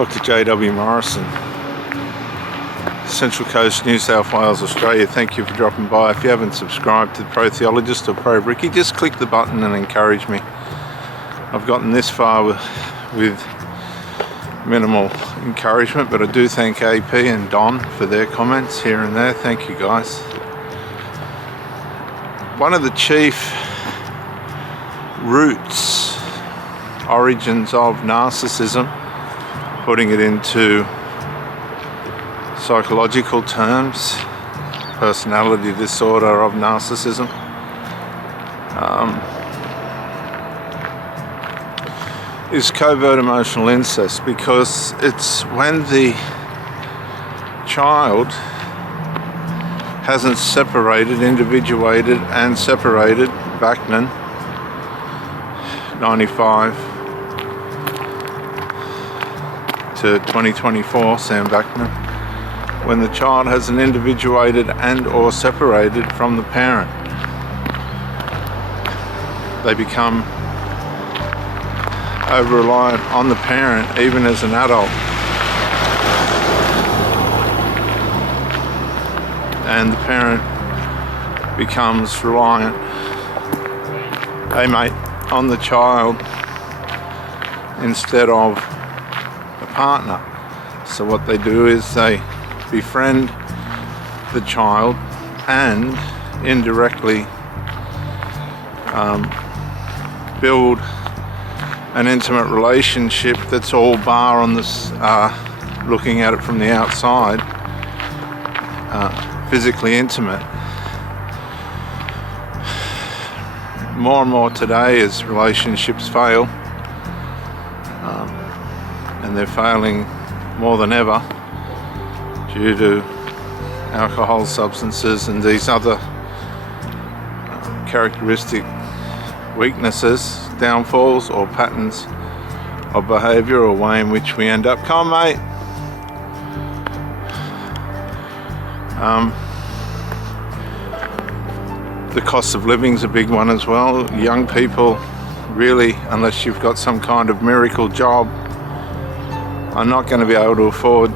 Dr. J.W. Morrison, Central Coast, New South Wales, Australia. Thank you for dropping by. If you haven't subscribed to Pro Theologist or Pro Bricky, just click the button and encourage me. I've gotten this far with minimal encouragement, but I do thank AP and Don for their comments here and there. Thank you guys. One of the chief origins of narcissism, putting it into psychological terms, personality disorder of narcissism, is covert emotional incest, because it's when the child hasn't individuated and separated, Bachman, 95 to 2024, Sam Bachman, when the child hasn't individuated and or separated from the parent, they become over-reliant on the parent even as an adult, and the parent becomes reliant on the child instead of a partner. So what they do is they befriend the child and indirectly build an intimate relationship that's all bar on this, looking at it from the outside, physically intimate. More and more today as relationships fail, and they're failing more than ever due to alcohol, substances and these other characteristic weaknesses, downfalls or patterns of behaviour or way in which we end up. Come on, mate. The cost of living's a big one as well. Young people, really, unless you've got some kind of miracle job, are not going to be able to afford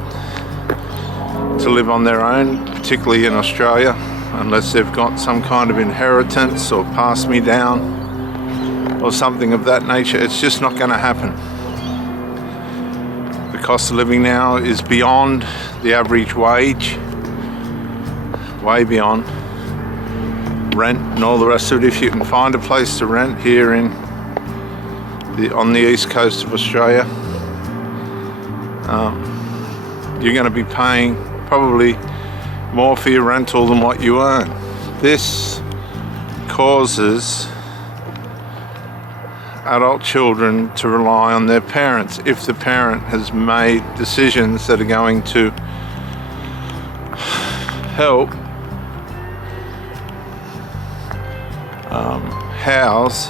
to live on their own, particularly in Australia, unless they've got some kind of inheritance or pass me down or something of that nature. It's just not going to happen. The cost of living now is beyond the average wage, way beyond. Rent and all the rest of it. If you can find a place to rent here on the east coast of Australia, you're going to be paying probably more for your rental than what you earn. This causes adult children to rely on their parents if the parent has made decisions that are going to help house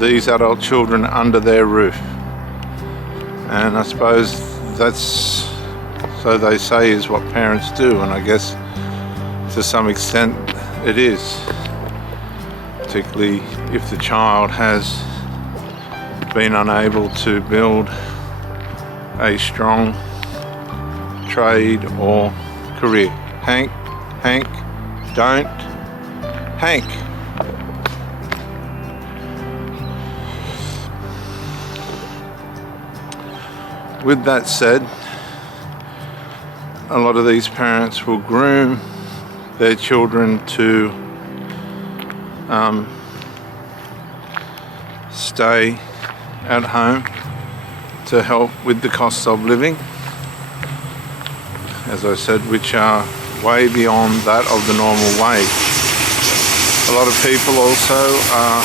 these adult children under their roof. And I suppose that's, so they say, is what parents do, and I guess to some extent it is, particularly if the child has been unable to build a strong trade or career. Hank, don't Hank. With that said, a lot of these parents will groom their children to stay at home to help with the costs of living, as I said, which are way beyond that of the normal wage. A lot of people also are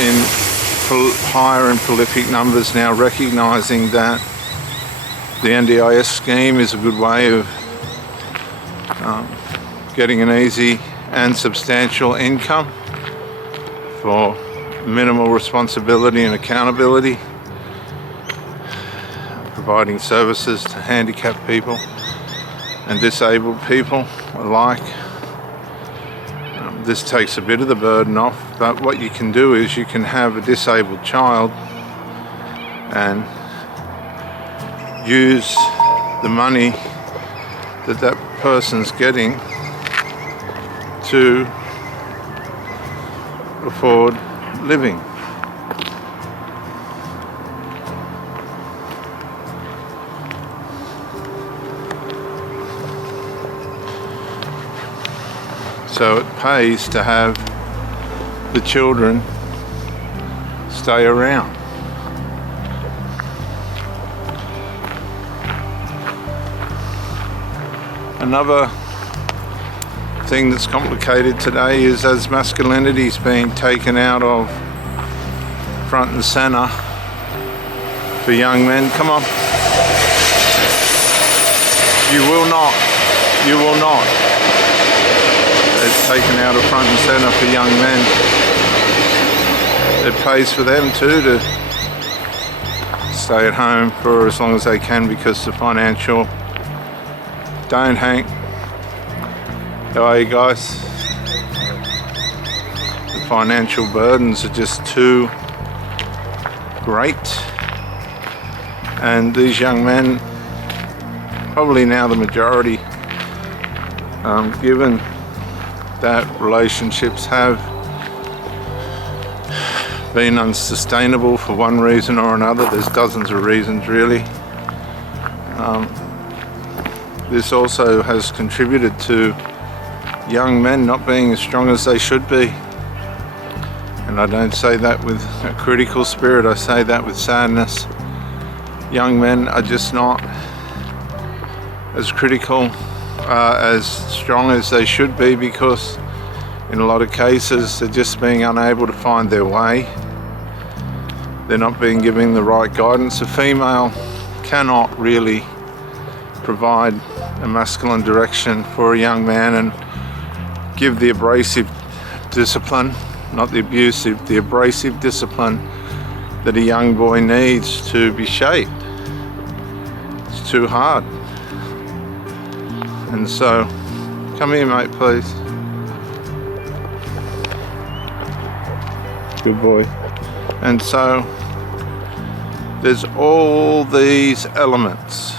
in higher and prolific numbers now recognising that the NDIS scheme is a good way of getting an easy and substantial income for minimal responsibility and accountability, providing services to handicapped people and disabled people alike. this takes a bit of the burden off, but what you can do is you can have a disabled child and use the money that that person's getting to afford living. So it pays to have the children stay around. Another thing that's complicated today is as masculinity is being taken out of front and center for young men. Come on. You will not. It's taken out of front and center for young men. It pays for them too to stay at home for as long as they can because the financial... Don't, Hank. How are you guys? The financial burdens are just too great. And these young men, probably now the majority, given that relationships have been unsustainable for one reason or another. There's dozens of reasons really. This also has contributed to young men not being as strong as they should be. And I don't say that with a critical spirit, I say that with sadness. Young men are just not as critical, as strong as they should be, because in a lot of cases they're just being unable to find their way. They're not being given the right guidance. A female cannot really provide a masculine direction for a young man and give the abrasive discipline, not the abusive, the abrasive discipline that a young boy needs to be shaped. It's too hard. And so, come here mate, please. Good boy. And so, there's all these elements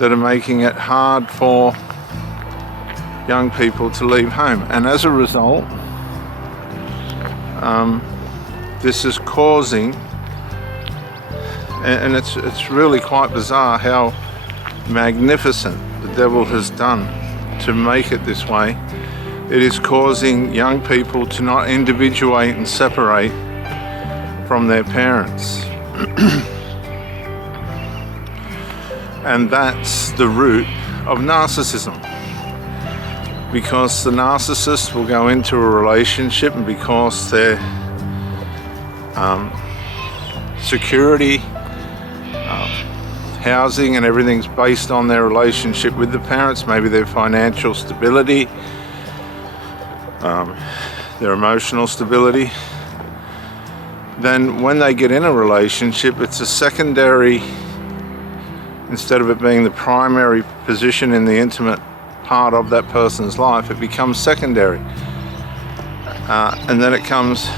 that are making it hard for young people to leave home. And as a result, this is causing, and it's really quite bizarre how magnificent the devil has done to make it this way. It is causing young people to not individuate and separate from their parents. And that's the root of narcissism. Because the narcissist will go into a relationship, and because their security, housing and everything's based on their relationship with the parents, maybe their financial stability, their emotional stability, then when they get in a relationship, it's a secondary, instead of it being the primary position in the intimate part of that person's life, it becomes secondary. And then it comes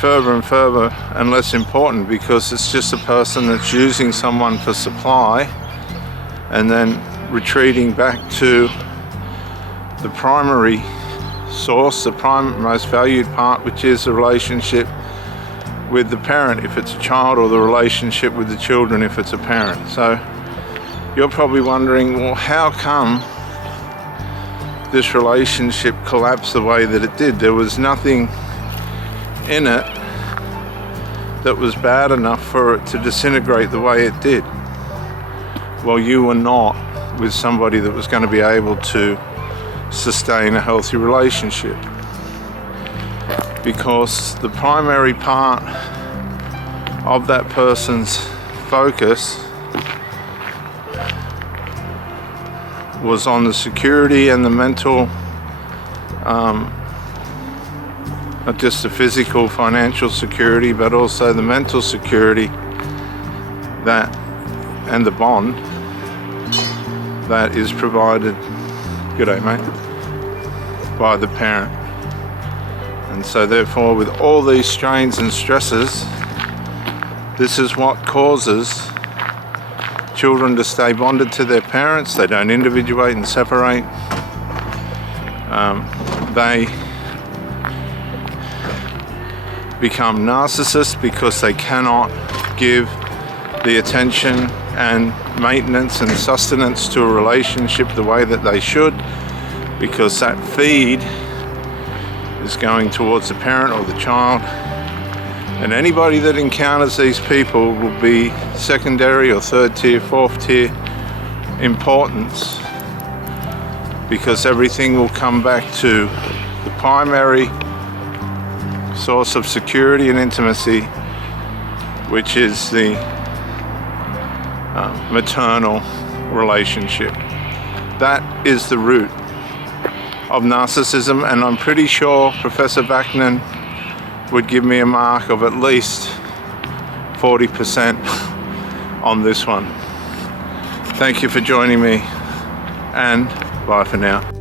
further and further and less important, because it's just a person that's using someone for supply and then retreating back to the primary source, the most valued part, which is the relationship with the parent if it's a child, or the relationship with the children if it's a parent. So you're probably wondering, well, how come this relationship collapsed the way that it did? There was nothing in it that was bad enough for it to disintegrate the way it did. Well, you were not with somebody that was going to be able to sustain a healthy relationship, because the primary part of that person's focus was on the security and the mental, not just the physical financial security, but also the mental security that, and the bond that is provided. G'day mate. by the parent. And so therefore, with all these strains and stresses, this is what causes children to stay bonded to their parents. They don't individuate and separate. They become narcissists because they cannot give the attention and maintenance and sustenance to a relationship the way that they should, because that feed is going towards the parent or the child. And anybody that encounters these people will be secondary or third tier, fourth tier importance, because everything will come back to the primary source of security and intimacy, which is the maternal relationship. That is the root of narcissism, and I'm pretty sure Professor Vaknin would give me a mark of at least 40% on this one. Thank you for joining me, and bye for now.